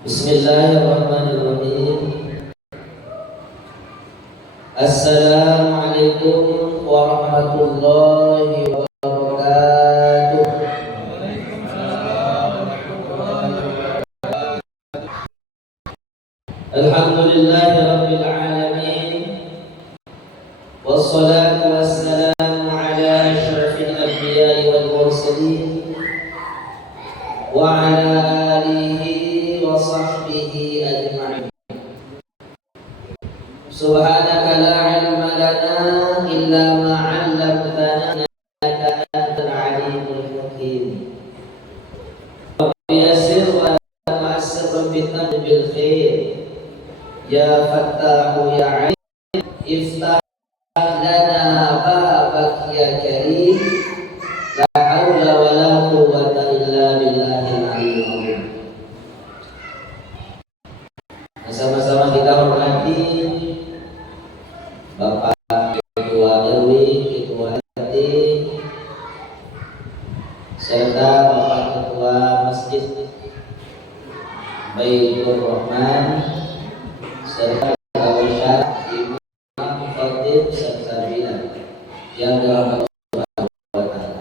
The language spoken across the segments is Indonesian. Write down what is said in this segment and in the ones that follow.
Bismillahirrahmanirrahim. Assalamualaikum warahmatullahi wabarakatuh. Alhamdulillahi rabbil alamin. Wassalatu wassalamu ala asyrafil anbiya'i wal mursalin wa ala alihi wa sahbihi ajma'in. Subhanaka la ilma lana illa ma 'allamtana innaka antal alimul hakim. Rabbi yassir wa la tu'assir fitnah bil khair. Ya Fattahu ya 'Alim iftah lana babak ya karim. La haula wa la quwwata illa billahil aliyyil azim. Sama-sama kita hormati Bapak Ketua RW, Ketua RT, serta Bapak Ketua Masjid Baitur Rahman, serta Bapak Syekh Imam Khatib serta Bina yang dirahmati Allah.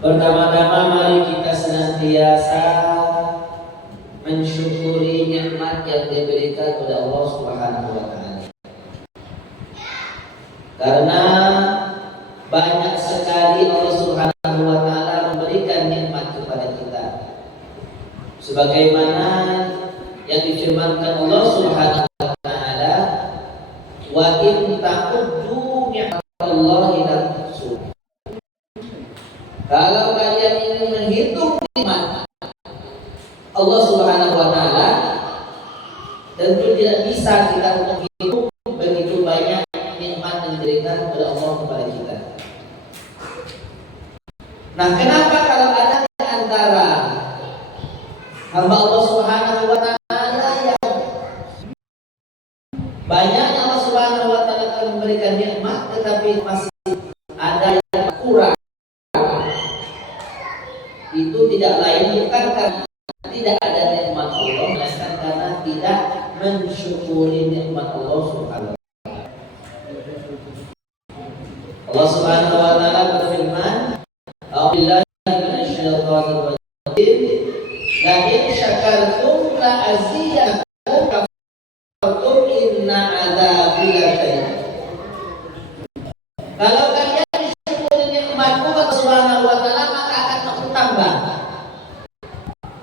Pertama-tama mari kita senantiasa mensyukuri nikmat yang diberikan oleh Allah Subhanahu wa taala. Karena banyak sekali Allah Subhanahu wa taala memberikan nikmat kepada kita. Sebagaimana yang difirmankan Allah Subhanahu wa taala, "Wa in ta'uddu ni'matallahi la tuhsuha." Kalau kalian ingin menghitung nikmat Allah Subhanahu wa taala, tentu tidak bisa kita menghitung begitu banyak nikmat yang diberikan oleh Allah kepada kita. Nah, kenapa kalau ada di antara hamba Allah Subhanahu wa taala yang banyaknya Allah Subhanahu wa taala akan memberikan nikmat tetapi masih ada yang kurang, itu tidak lain bukan karena tidak ada nikmat Allah, melainkan karena tidak mensyukuri nikmat Allah Subhanahu wa taala. Allah Subhanahu wa taala berfirman, "A'udzubillahi minasyaitonir rajim. La in syakartum la azidannakum kafartum inna adzabi lasyadid." Kalau kalian mensyukuri nikmat Allah Subhanahu wa taala, maka akan aku tambah.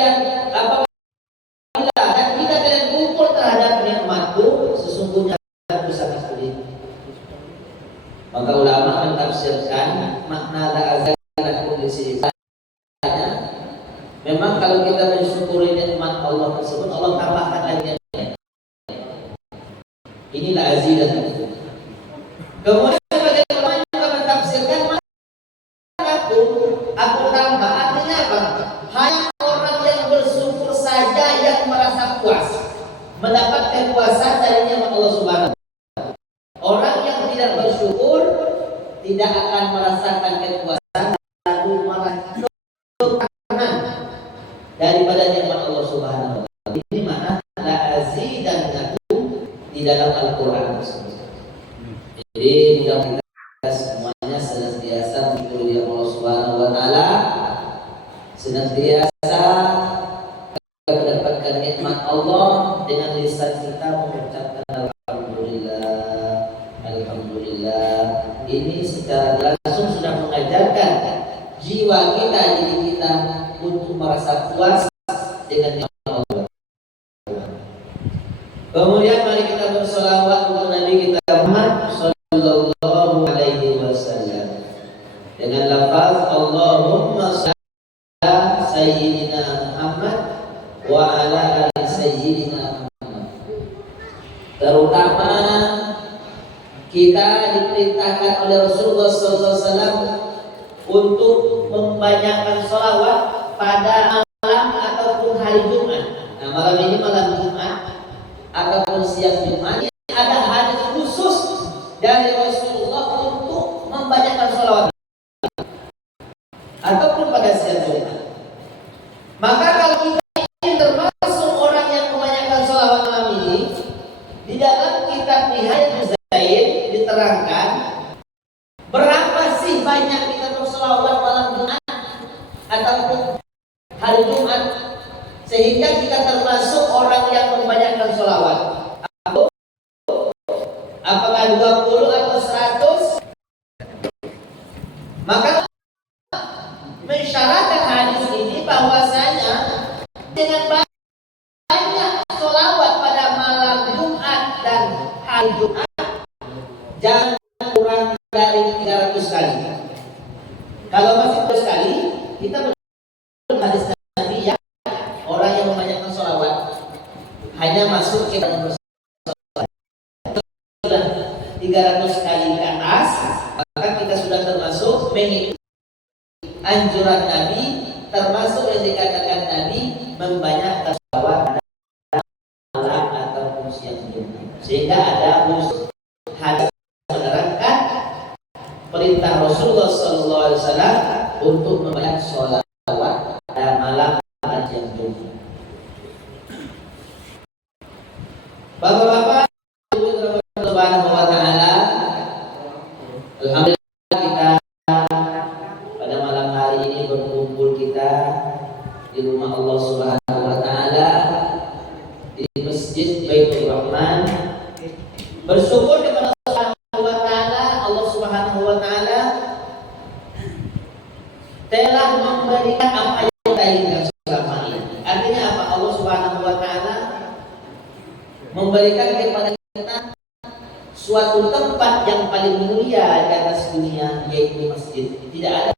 Dan apabila dan jika kalian kumpul terhadap nikmatku, sesungguhnya aku sangat sulit. Maka ulama mentafsirkan makna la'azanakum di sini. Memang kalau kita mensyukuri nikmat Allah tersebut, Allah tambahkan lagi. Inilah azizanakum. Kemudian sebagian ulama juga mentafsirkan aku tambah, artinya apa? Hanya orang yang bersyukur saja yang merasa puas, mendapat kepuasan dari nikmat Allah Subhanahu wa taala. Orang yang tidak bersyukur tidak akan merasakan kepuasan, lalu malah kekurangan daripada nikmat Allah Subhanahu wa taala. Ini makna la azidannakum di dalam Al-Qur'an tersebut. Jadi mudah-mudahan kita semuanya senantiasa mensyukuri Allah Subhanahu wa taala, senantiasa mendapatkan nikmat Allah dengan lisan kita mengucapkan alhamdulillah, alhamdulillah. Ini secara langsung sudah mengajarkan jiwa kita, diri kita untuk merasa puas dengan nikmat Allah. Kemudian mari kita bersolawat untuk Nabi kita Muhammad sallallahu alaihi wasallam dengan lafaz Allahumma Sayyidina Muhammad wa ala ali Sayyidina Muhammad. Terutama kita diperintahkan oleh Rasulullah SAW untuk membanyakkan sholawat pada malam ataupun hari Jumat. Nah, malam ini malam Jumat ataupun siang Jumat, ini ada hadis khusus dari Rasulullah untuk membanyakkan sholawat ataupun pada siang Jumat. Maka kalau kita ataupun hari Jumat, sehingga kita termasuk orang yang membanyakkan sholawat. Apakah 20 atau 100? Maka mensyaratkan hadis ini bahwasanya dengan banyak sholawat pada malam Jumat dan hari Jumat, jangan kurang dari 300 kali. Kalau masih 300 kali, kita hadis Nabi ya, orang yang membanyakkan sholawat hanya masuk ke dalam 300 kali ke atas, maka kita sudah termasuk mengikuti anjuran Nabi, termasuk yang dikatakan Nabi membanyakkan sholawat pada malam ataupun siang Jumat. Sehingga ada hadis menerangkan perintah Rasulullah SAW untuk membanyak sholawat pada malam dan siang Jumat. Bapak-bapak, Subhanahu wa ta'ala, alhamdulillah kita pada malam hari ini berkumpul kita di rumah Allah Subhanahu wa ta'ala, di Masjid Baitur Rahman, bersyukur kepada Allah Subhanahu wa ta'ala. Allah Subhanahu wa ta'ala telah memberikan apa yang kita inginkan selama ini. Artinya apa? Allah Subhanahu wa ta'ala memberikan kepada kita suatu tempat yang paling mulia di atas dunia, yaitu masjid. Tidak ada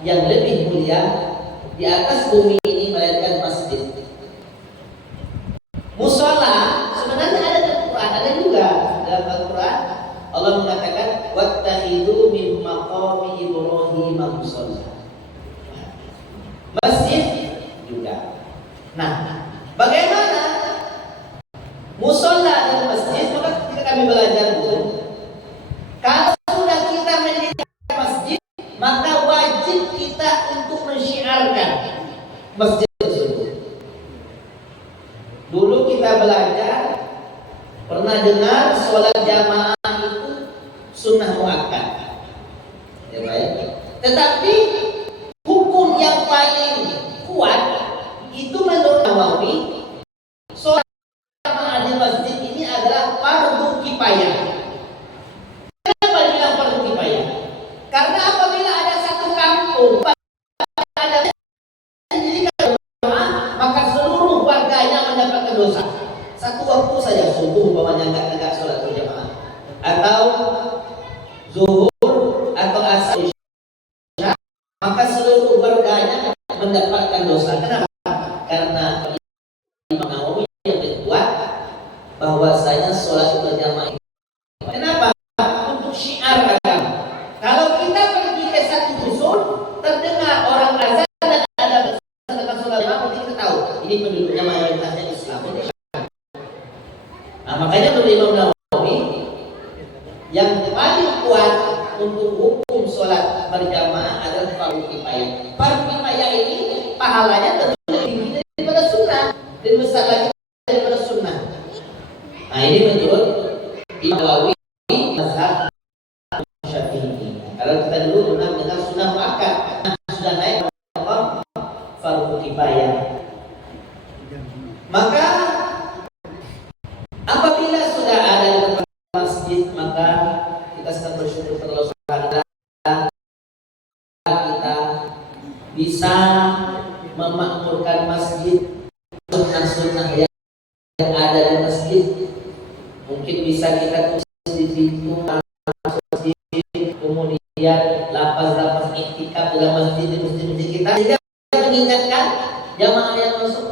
yang lebih mulia di atas bumi ini melainkan masjid. Musola sebenarnya ada dalam Quran, ada juga dalam Al-Quran. Allah mengatakan wattakhidhu min maqami Ibrahim musalla. Masjid juga. Nah, bagaimana musola dan masjid? Maka ketika kami belajar dulu, kalau sudah kita mendirikan masjid, maka wajib kita untuk mensyiarkan masjid tersebut. Dulu kita belajar, pernah dengar sholat jamaah itu sunnah muakkad, ya baik. Tetapi hukum yang paling kuat itu menurut Nawawi, sholat jamaah di masjid ini adalah fardu kifayah. Kenapa dibilang fardu kifayah? Karena apabila ada satu kampung ada mendirikan jamaah, maka seluruh warganya mendapatkan dosa. Satu waktu saja, subuh umpamanya enggak sholat berjamaah, atau zuhur atau asar, maka seluruh warganya mendapatkan dosa. Kenapa? Karena Imam Nawawi yang kuat bahwasanya sholat berjamaah. Kenapa? Untuk syiar agama. Kalau kita pergi ke satu dusun, terdengar orang azan dan ada melaksanakan sholat jamaah, berarti kita tahu ini penduduknya mayoritasnya Islam. Nah, makanya menurut Imam Nawawi yang paling kuat untuk hukum sholat berjamaah adalah fardu kifayah. Fardu kifayah ini pahalanya tentu lebih tinggi daripada sunnah, dan besar lagi daripada sunnah. Nah, ini menurut Imam Nawawi mazhab Syafi'i. Kalau kita dulu pernah dengar sunnah muakkad, sudah naik fardu kifayah. Maka apabila sudah ada di tempat masjid, maka kita sedang bersyukur kepada Allah Subhanahu wa ta'ala, kita bisa memakmurkan masjid, sunnah-sunnah yang ada di masjid. Mungkin bisa kita tulis di pintu masjid, kemudian lapas-lapas iktikaf dalam masjid, di masjid kita, sehingga mengingatkan jamaah yang masuk,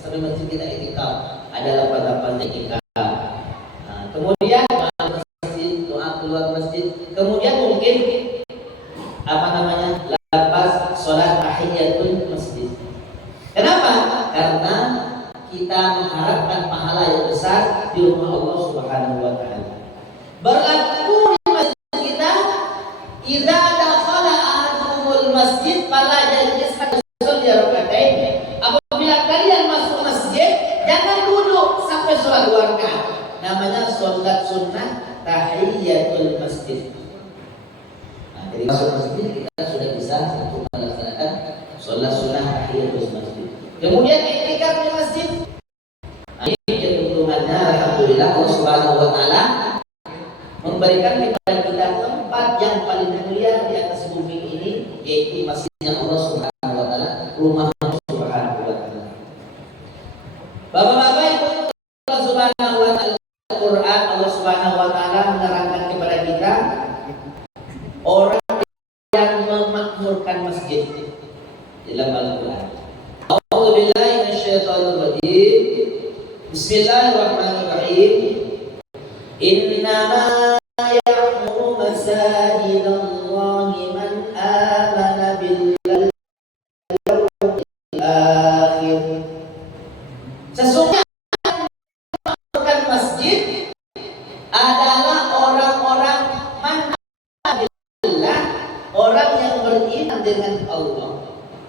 sampai masjid kita iktikaf, ada lapas-lapas iktikaf. Nah, kemudian masjid, doa keluar masjid, kemudian mungkin lapas sholat tahiyatul masjid. Kenapa? Karena kita mengharapkan pahala yang besar di rumah Allah Subhanahu wa ta'ala. Berlaku di masjid kita, idza dakhala ahadukumul masjid fala yajlis hatta yusalli rak'atain. Apabila kalian masuk masjid, jangan duduk sampai sholat 2 rakaat. Namanya sholat sunnah tahiyatul masjid. Nah, jadi masuk masjid kita sudah bisa untuk melaksanakan tahiyatul masjid. Kemudian i'tikaf di masjid. Ini keuntungannya alhamdulillah Allah Subhanahu wa taala memberikan kepada kita tempat yang paling mulia di atas bumi ini, yaitu masjidnya Allah Subhanahu wa taala, rumah Allah Subhanahu wa taala. Bapak-bapak Ibu, Allah Subhanahu wa taala Al-Qur'an, Allah Subhanahu wa taala menerangkan kepada kita orang yang memakmurkan masjid dalam Al-Qur'an. A'udzubillahi minasyaitonir rajim. Bismillahirrahmanirrahim. Innama ya'muru masajidallahi man amana billahi wal yawmil akhir. Sesungguhnya memakmurkan masjid adalah orang-orang man amana billah, orang yang beriman dengan Allah,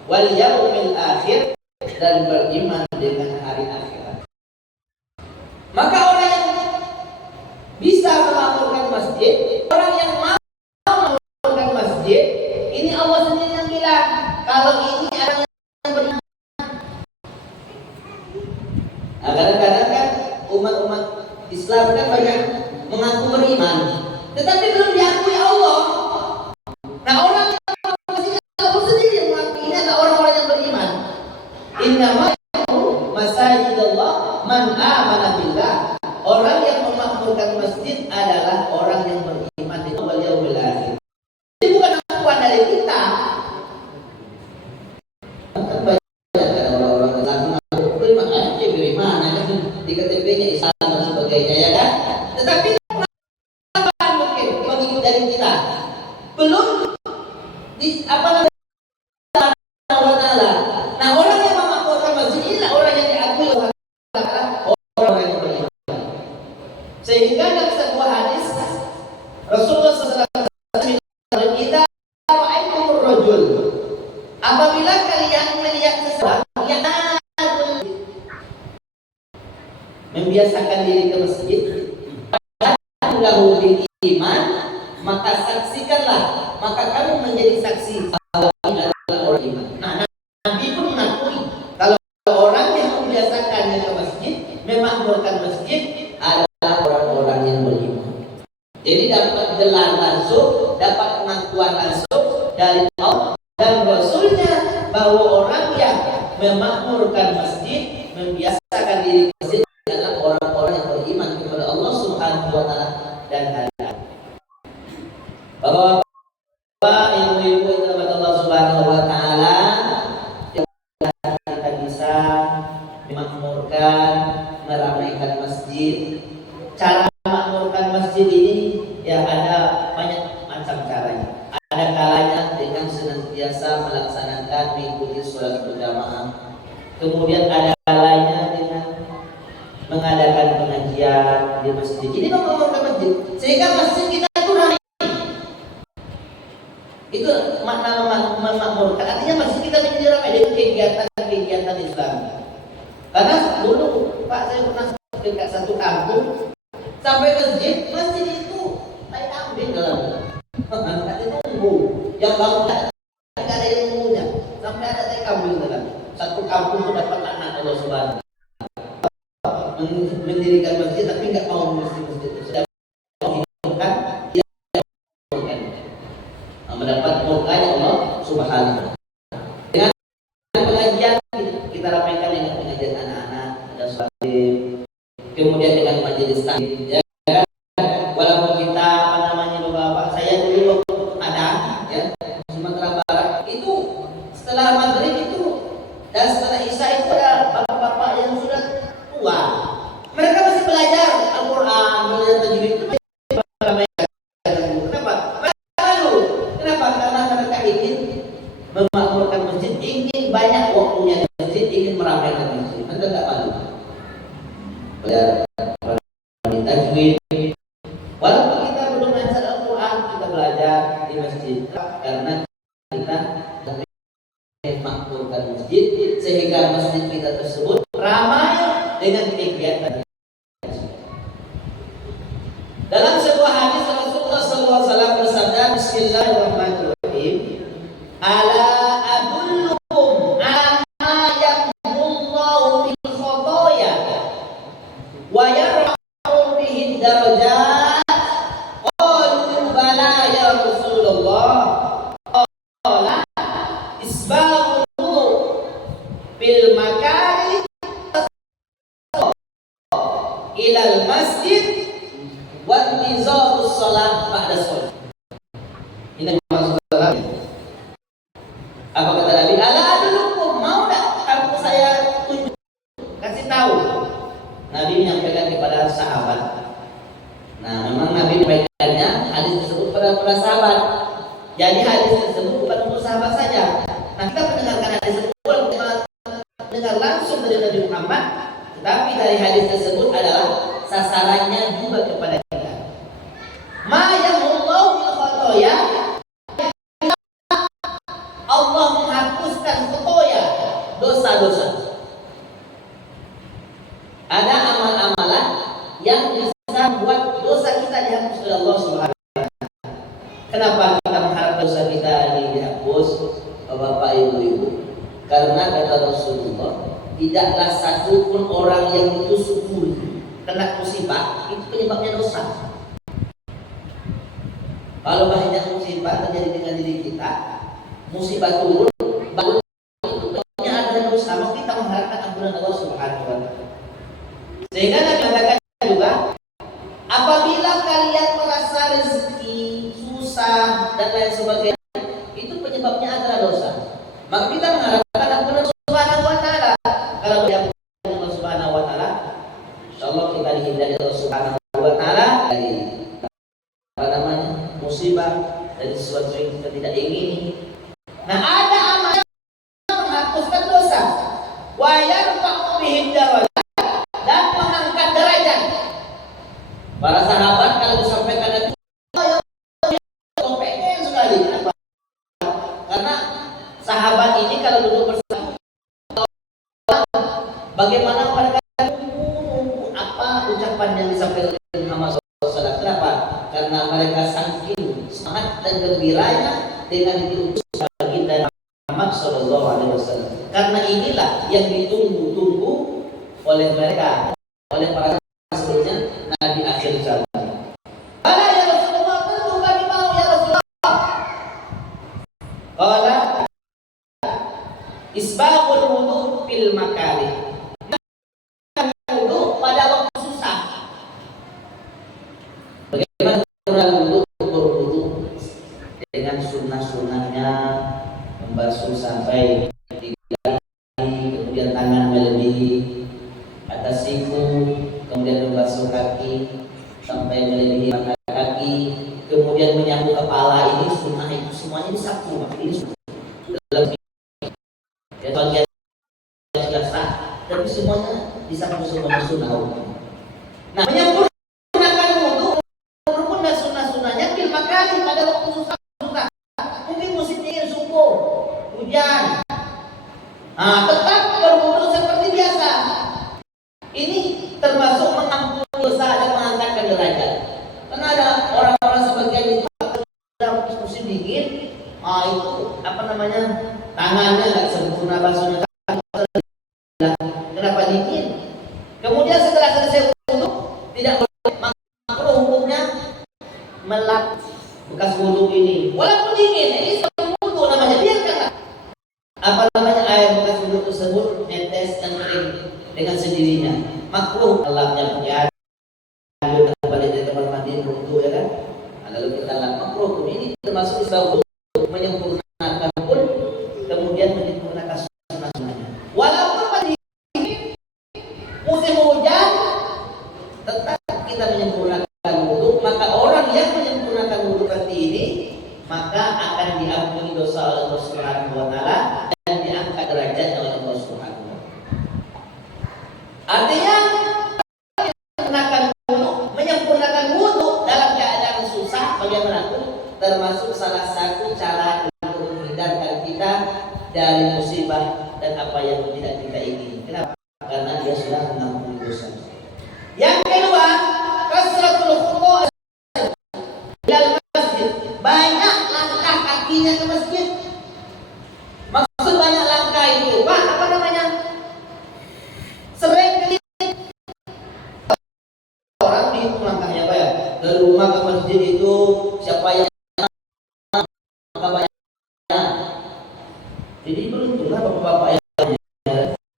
wal yawmil akhir, dan beriman dengan hari akhirat. Maka orang yang bisa memakmurkan masjid, orang yang mau memakmurkan masjid, ini Allah sendiri yang bilang, kalau ini orang yang beriman. Nah, kadang-kadang kan umat-umat Islam kan banyak mengaku beriman, tetapi belum diakui Allah. Nah, orang yang memakmurkan masjid, Allah sendiri yang mengaku ini adalah orang-orang yang beriman. Innama masajidallah man amana billah. Orang yang memakmurkan masjid adalah orang yang beriman dengan wal yaumil akhir. Ini bukan pengakuan dari kita. Kan banyak kan orang-orang Islam mengaku beriman, beriman, di KTP-nya Islam dan sebagainya, ya kan? Tetapi kenapa mungkin pengikut dari kita belum di apa namanya? Nah, orang yang memakmurkan masjid inilah orang yang diakui oleh Allah, orang yang beriman. Sehingga dalam sebuah hadis Rasulullah SAW, "Idza ra'aitumur rajul", apabila kalian melihat seseorang yang membiasakan diri ke masjid, lahu bil iman, maka saksikanlah, maka kamu menjadi saksi bahwa ini adalah orang iman. Nah, Nabi pun mengakui kalau orang yang membiasakannya ke masjid, memakmurkan masjid adalah orang-orang yang beriman. Jadi dapat gelar langsung, dapat pengakuan langsung dari Allah dan Rasulnya bahwa orang yang memakmurkan masjid, membiasakan diri ke masjid adalah orang-orang yang beriman kepada Allah Subhanahu wa taala dan hari akhir. Bapak-bapak, ibu-ibu yang dirahmati Allah Subhanahu wa taala, kita bisa memakmurkan, meramaikan masjid. Cara memakmurkan masjid ini ya ada banyak macam caranya. Ada kalanya dengan senantiasa melaksanakan mengikuti sholat berjamaah. Kemudian ada kalanya dengan mengadakan pengajian di masjid. Ini memakmurkan masjid sehingga masjid kita itu ramai. Itu makna memakmurkan. Artinya masjid kita menjadi ramai dengan kegiatan-kegiatan Islam. Karena dulu Pak, saya pernah dekat satu kampung, sampai masjid itu saya ambil dalam nanti tunggu yang bangun tidak ada yang nunggunya, sampai ada saya ambil dalam satu kampung itu dapat anak Allah Subhanahu mendirikan masjid tapi nggak mau masjid itu sudah mau hidupkan, tidak mau mendapat murkanya Allah Subhanahu. Dengan pengajian kita ramaikan dengan pengajian anak-anak, ada sholat, kemudian dengan majelis taklim, ya kan? Walaupun kita apa namanya bapak, saya dulu ada ya Sumatera Barat itu setelah maghrib itu dan setelah isya itu ada bapak-bapak yang sudah tua, mereka masih belajar Al-Quran, belajar tajwid itu masih beramaikan. Kenapa? Mereka malu. Kenapa? Karena mereka ingin memakmurkan masjid, ingin banyak waktunya di masjid, ingin meramaikan masjid. Mereka tak malu. Belajar tajwid. Walaupun kita belum belajar Al-Quran, kita belajar di masjid karena kita memakmurkan masjid sehingga masjid kita tersebut ramai dengan kegiatan. Dalam sebuah hadis Rasulullah SAW bersabda, Bismillahirrahmanirrahim, ala adullukum ala ilal masjid wa intizarus shalah ba'da shalah. Ini maksud salat. Apa kata Nabi? Ala adulukum, mau tak aku saya tunjuk, kasih tahu. Nabi menyampaikan kepada sahabat. Nah, memang Nabi menyampaikannya hadis tersebut pada para sahabat. Jadi hadis tersebut bukan untuk sahabat saja. Nah, kita mendengarkan hadis tersebut dengar langsung dari Nabi Muhammad, tetapi dari hadis tersebut adalah sasarannya juga kepada kita. Ma yamullahu bil khotoya, Allah menghapuskan khotoya, dosa-dosa. Ada amal-amalan yang bisa membuat dosa kita dihapus oleh Allah Subhanahu wa taala. Kenapa kita mengharap dosa kita ini dihapus, Bapak Ibu-ibu? Karena kata Rasulullah, tidaklah satu pun orang yang ditusuk bumi kena musibah itu penyebabnya dosa. Kalau banyak musibah terjadi dengan diri kita, musibah turun, baru itu penyebabnya ada dosa, maka kita mengharapkan ampunan Allah Subhanahu wa taala. Sehingga Nabi katakan juga, apabila kalian merasa rezeki susah dan lain sebagainya, itu penyebabnya adalah dosa. Maka kita mengharapkan ampunan Subhanahu wa taala. Kalau dia Allah Subhanahu wa taala, insyaallah kita dihindari Allah Subhanahu wa taala dari musibah, dari sesuatu yang kita tidak ingini. Nah, ada amal yang menghapuskan dosa. Wa yarfa'u bihi darajat, dan mengangkat derajat. Para sahabat kalau disampaikan itu pengen sekali. Kenapa? Karena sahabat ini kalau duduk bersama, bagaimana mereka apa ucapan yang disampaikan oleh Muhammad SAW? Kenapa? Karena mereka saking semangat dan gembiranya dengan diutus baginda Muhammad SAW. Karena inilah yang ditunggu-tunggu oleh mereka, oleh para sebelumnya, Nabi akhir zaman. Ala ya Rasulullah, tentu kami mau ya Rasulullah. Qala isbaqul wudu fil makarih. Wudu pada waktu susah. Bagaimana cara wudu? Berwudu dengan sunnah-sunnahnya, membasuh sampai 3 kali, kemudian tangan melebihi atas siku, kemudian membasuh kaki sampai melebihi mata kaki, kemudian menyapu kepala. Ini sunnah, itu semuanya disapu. Ini sunnah. Ya, bagian sudah sah, tapi semuanya disapu, semuanya sunnah. Nah, menyempurnakan wudu walaupun sunnah-sunnahnya bil makarih pada waktu susah. Mungkin musim dingin, subuh, hujan. Nah, tetap berwudu seperti biasa. Ini termasuk mengampuni dosa dan mengangkatkan derajat. Karena ada orang-orang sebagian itu dalam musim dingin, itu apa namanya, tangannya nggak sempurna basuhnya. Kenapa dingin? Kemudian setelah selesai wudu tidak boleh, makruh hukumnya melap bekas wudu ini. Walaupun dingin, ini seperti wudu namanya, biarkanlah. Apa namanya, air bekas wudu tersebut netes dan kering dengan sendirinya. Makruh elapnya pakai air balik dari kamar mandi wudu, ya kan? Lalu kita lap, makruh. Ini termasuk isbah wudu, menyempurnakan pun, kemudian menyempurnakan sunnah-sunnahnya. Walaupun pada musim hujan, tetap kita menyempurnakan wudu. Maka orang yang menyempurnakan wudu seperti ini, maka akan diampuni dosa oleh Allah Subhanahu wa taala dan diangkat derajatnya oleh Allah Subhanahu wa taala. Artinya menyempurnakan wudu dalam keadaan susah, bagaimanapun termasuk salah satu cara untuk menghindarkan kita dari musibah dan apa yang tidak kita ingini. Kenapa? Karena dia sudah mengampuni dosa. Yang kedua, kasratul khutu' ilal masjid. Banyak langkah kakinya ke masjid. Maksud banyak langkah itu, Pak, apa namanya? Sering kali orang dihitung langkahnya, Pak, ya. Dari rumah ke masjid itu siapa yang langkah banyak. Jadi beruntunglah bapak-bapak yang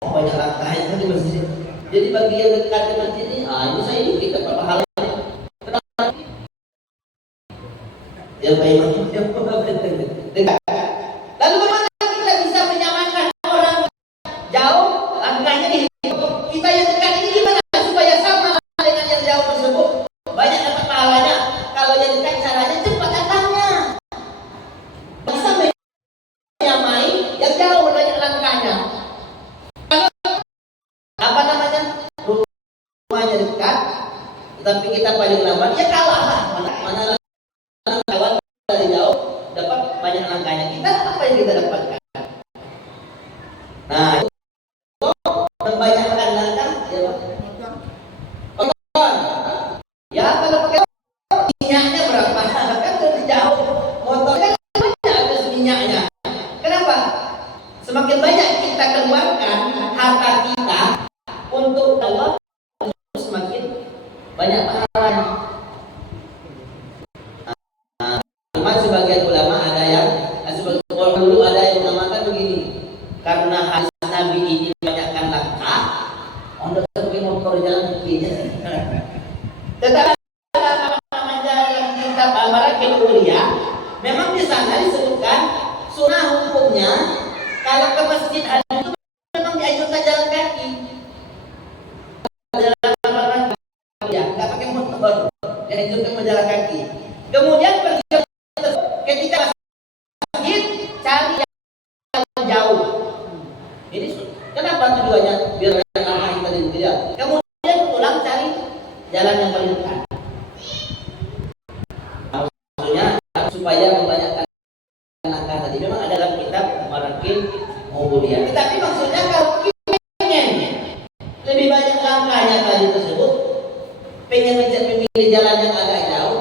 banyak langkahnya di masjid. Jadi bagi yang dekat ke masjid ini, ini saya dikit dapat pahala. Yang baik dekat. Lalu bagaimana kita bisa menyamakan orang jauh langkahnya di kita yang dekat ini gimana supaya sama dengan yang jauh tersebut? Banyak dapat pahalanya. Kalau yang dekat caranya cepat datangnya. Bisa menyamai yang jauh banyak langkahnya. Kalau apa namanya? Rumahnya dekat, tetapi kita paling lambat, ya kalah lah. Mana kawan dari jauh dapat banyak langkahnya. Kita apa yang kita dapatkan? Nah, itu membanyakkan langkah, ya Pak. Ya kalau pakai minyaknya berapa? Kan lebih jauh. Motornya banyak habis minyaknya. Kenapa? Semakin banyak kita keluarkan harta kita untuk Allah, semakin banyak pahalanya. Cuma sebagian ulama ada yang sebagian ulama dulu ada yang mengatakan begini, karena hadis Nabi ini banyakkan langkah, untuk pergi motor jalan kaki. Tetapi namanya yang kita Marakil Ulia, memang di sana disebutkan sunnah hukumnya kalau ke masjid itu memang dianjurkan jalan kaki. Jalan ya, nggak pakai motor, dianjurkan berjalan kaki. Kemudian pergi ketika masjid cari yang jauh. Ini kenapa tujuannya? Biar langkah kita tidak. Kemudian pulang cari jalan yang paling dekat. Maksudnya supaya membanyakkan langkah tadi. Memang ada dalam kitab Marakil Ulia. Tetapi maksudnya kalau kita pengen lebih banyak langkahnya tadi tersebut, pengen memilih jalan yang agak jauh,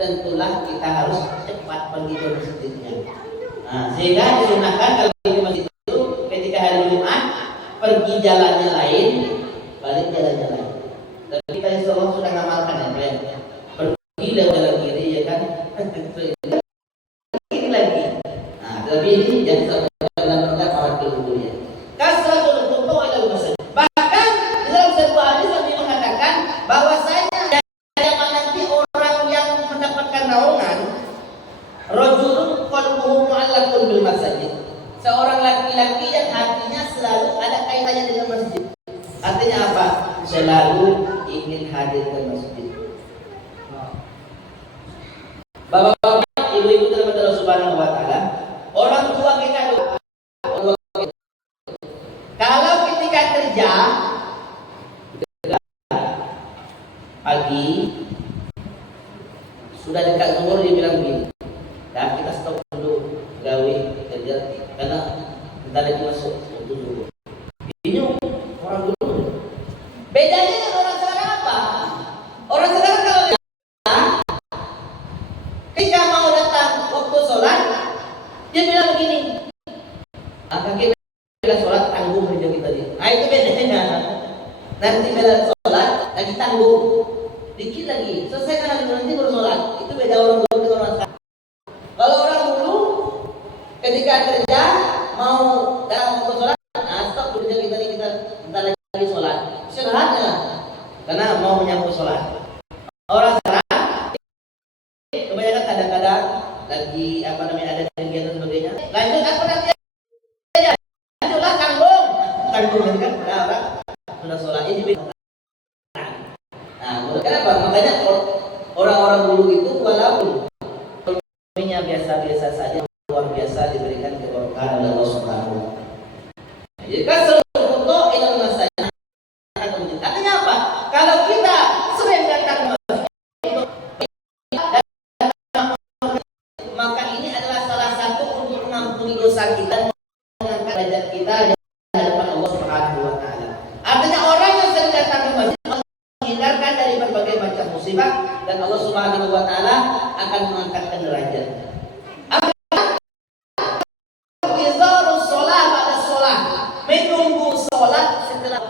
tentulah kita harus cepat pergi ke masjidnya. Nah, sehingga disunahkan kalau pergi ke masjid itu ketika hari Jumat pergi jalannya lain, balik jalannya lain. Tapi kita insya Allah sudah ngamalkan ya, pergi lewat jalan kiri ya kan, ini lagi. Nah, tapi ini yang dalam kitab Marakil Ulia. Kasratul khutuwa ila masjid. Bahkan dalam sebuah hadis Nabi mengatakan bahwasanya nanti orang yang mendapatkan naungan rajulun qalbuhu mu'allaqun bil masjid. Seorang laki-laki yang hatinya selalu ada kaitannya dengan masjid. Artinya apa? Selalu ingin hadir ke masjid. Bapak-bapak, ibu-ibu terhadap Allah Subhanahu wa taala, orang tua kita kalau ketika kerja pagi sudah dekat zuhur dia bilang begini, nah kita stop dulu gawe kerja karena bentar lagi masuk waktu zuhur. Bingung orang dulu. Bedanya dengan orang sekarang apa? Orang sekarang kalau ketika mau datang waktu sholat, dia bilang begini, kakek bilang sholat tanggung kerja kita dia. Nah itu bedanya. Nanti bilang sholat lagi tanggung. Dikit lagi, selesai nanti baru sholat. Itu beda orang dulu dengan orang sekarang. Kalau orang dulu ketika kerja mau datang ke sholat, stop kerja kita nih, kita bentar lagi sholat. Istirahatnya karena mau menyambut sholat. Orang sekarang kebanyakan kadang-kadang lagi ada kegiatan sebagainya. Lanjut apa nanti aja? Lanjutlah tanggung kan? Nah, orang sudah sholat ini. Nah, kenapa? Makanya orang-orang dulu itu walaupun ekonominya biasa-biasa saja, luar biasa diberikan keberkahan oleh Allah Subhanahu wa taala. Jadi kasratul khutuwa ila masjid. Artinya apa? Kalau kita sering datang ke masjid, maka ini adalah salah satu untuk mengampuni dosa kita, mengangkat derajat kita di hadapan Allah Subhanahu wa taala. Artinya orang yang sering datang ke masjid menghindarkan dari berbagai macam musibah dan Allah Subhanahu wa taala akan mengangkatkan derajat. Intizarus shalah pada shalah, menunggu salat setelah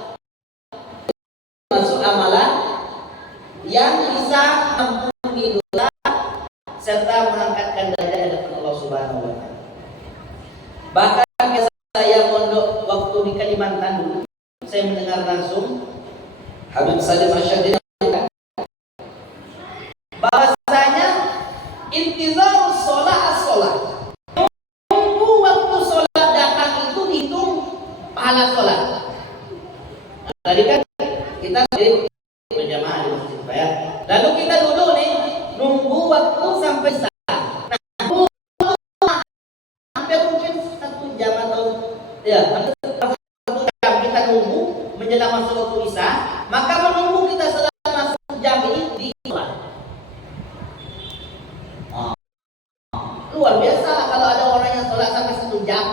masuk amalan yang bisa mengampuni dosa serta mengangkatkan derajat hadapan Allah Subhanahu wa taala. Bahkan saya mondok waktu di Kalimantan dulu, saya mendengar langsung Habib Salim Asy'ari bahasanya intizarus sholat nunggu waktu sholat datang itu dihitung pahala sholat. Nah, tadi kan kita berjamaah di masjid ya. Lalu kita duduk nih nunggu waktu sampai sah. Nah, hampir mungkin 1 jam atau ya hampir 1 jam kita nunggu menjelang masuk waktu isya, maka menunggu kita selama 1 jam ini di sholat. Luar biasa kalau ada orang yang sholat sampai 1 jam.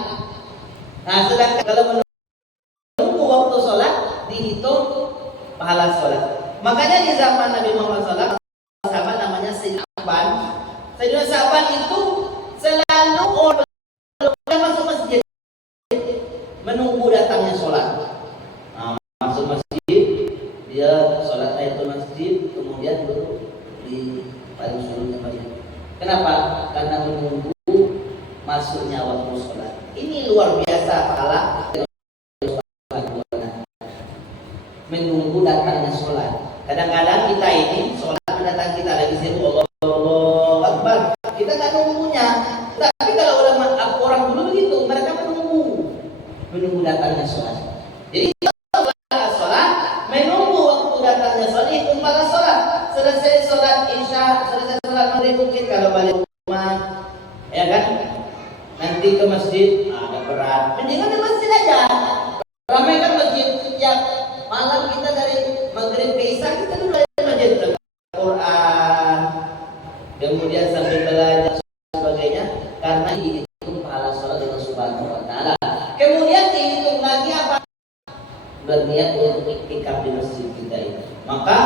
Nah, sedangkan kalau menunggu waktu sholat dihitung pahala sholat. Makanya di zaman Nabi Muhammad SAW, sahabat namanya Sayyidina Sa'ban itu selalu orang masuk masjid menunggu datangnya sholat. Nah, masuk masjid, dia sholat tahiyatul masjid, kemudian duduk di paling ujungnya masjid. Kenapa? Karena menunggu masuknya waktu sholat. Ini luar biasa pahala menunggu datangnya sholat. Kadang-kadang kita ini sholat mendatang kita lagi sibuk Allahu Akbar, kita nggak nunggunya. Tapi kalau orang dulu begitu, mereka menunggu datangnya sholat. Jadi sholat menunggu waktu datangnya sholat itu pada sholat. Selesai sholat isya, selesai sholat maghrib mungkin kalau balik rumah, ya kan? Nanti ke masjid, ada berat. Mendingan di masjid aja. Ramai kan masjid setiap malam kita dari maghrib ke isya kita dulu di masjid Al-Quran, kemudian sambil belajar sebagainya, karena dihitung pahala sholat dengan Subhanahu wa Ta'ala. Kemudian dihitung lagi apa? Berniat untuk iktikaf di masjid kita ini. Maka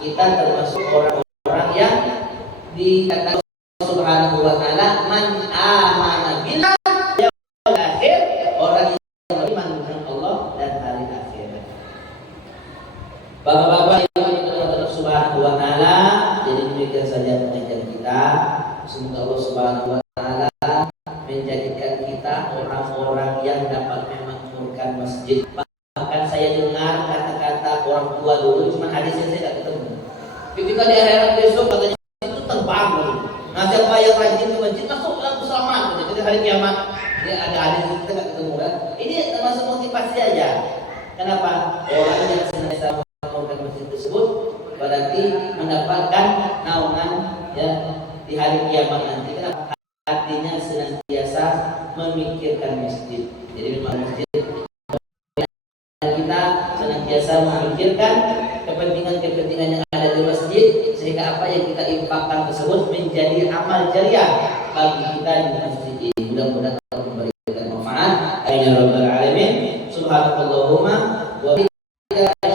kita termasuk orang-orang yang dikatakan Subhanahu wa Ta'ala man amana billah yaumil akhir, orang yang beriman dengan Allah dan hari akhirat. Bapak-bapak yang dimuliakan Subhanahu wa Ta'ala, jadi demikian saja pengajian kita. Semoga Allah Subhanahu wa Ta'ala menjadikan kita orang-orang yang dapat memakmurkan masjid. Bahkan saya dengar kata-kata orang tua dulu, cuma hadisnya saya tidak ketemu. Ketika di akhirat besok katanya itu terbang. Nah, siapa yang rajin ke masjid masuk dalam keselamatan. Jadi hari kiamat dia ada hadis kita tidak ketemu kan? Ini termasuk motivasi aja. Kenapa? Orang yang senantiasa memakmurkan masjid tersebut berarti mendapatkan naungan ya di hari kiamat nanti. Kenapa? Artinya senantiasa memikirkan masjid. Jadi memang masjid kita senantiasa memikirkan kepentingan-kepentingan yang ada di masjid, sehingga apa yang kita infakkan tersebut menjadi amal jariah bagi kita di masjid ini. Mudah-mudahan Allah memberikan manfaat. Amin ya rabbal alamin. Subhanallahumma wa bihamdika